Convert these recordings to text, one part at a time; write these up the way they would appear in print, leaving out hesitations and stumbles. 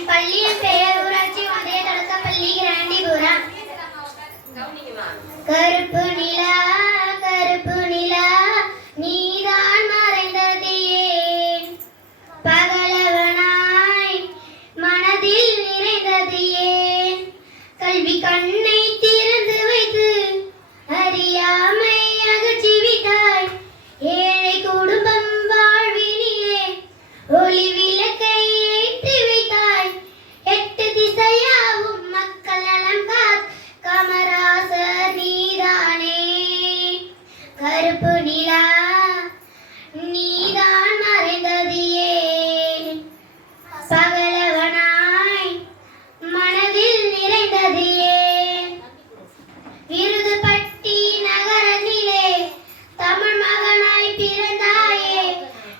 என் பள்ளியின் பெயர் ஊராட்சி ஒன்றிய தொடக்கப்பள்ளி கிராண்டிபுரம். கருப்பு நிலா கருப்பு நிலா நீதான் மறைந்தது ஏன்? பகலவனாய் மனதில் நிறைந்தது ஏன்? கல்வி கண்ணை திறந்து வைத்து அறியாமை அகற்றி விட்டாய். ஏழை குடும்பம் வாழ்வினிலே ஒளி விளக்கை ஏற்றி வைத்தாய். எட்டு திசையாவும் மக்கள் நலம் காத் காமராசர் நீதானே. கருப்பு நிலா நீதான் மறைந்தது ஏன்? பகலவனாய் மனதில் நிறைந்தது ஏன்? விருதுபட்டி நகரத்திலே தமிழ் மகனாய் பிறந்தாயே.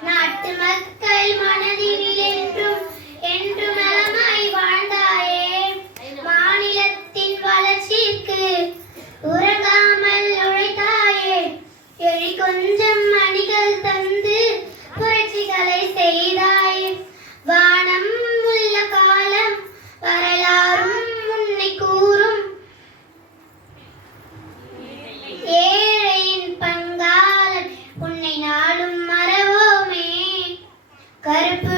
நாட்டு மக்கள் மனதினில் என்றும் என்றும் நலமாய் வாழ்ந்தாயே. மாநிலத்தின் வளர்ச்சிக்கு உறங்காமல் உழைத்தாயே. எழி கொஞ்சம் மணிகள் தந்து புரட்சிகளை செய்தாயே. வானம் உள்ள காலம் வரலாறும் உன்னை கூறும். ஏழையின் பங்காளன் உன்னை நாளும் மறவோமே. கருப்பு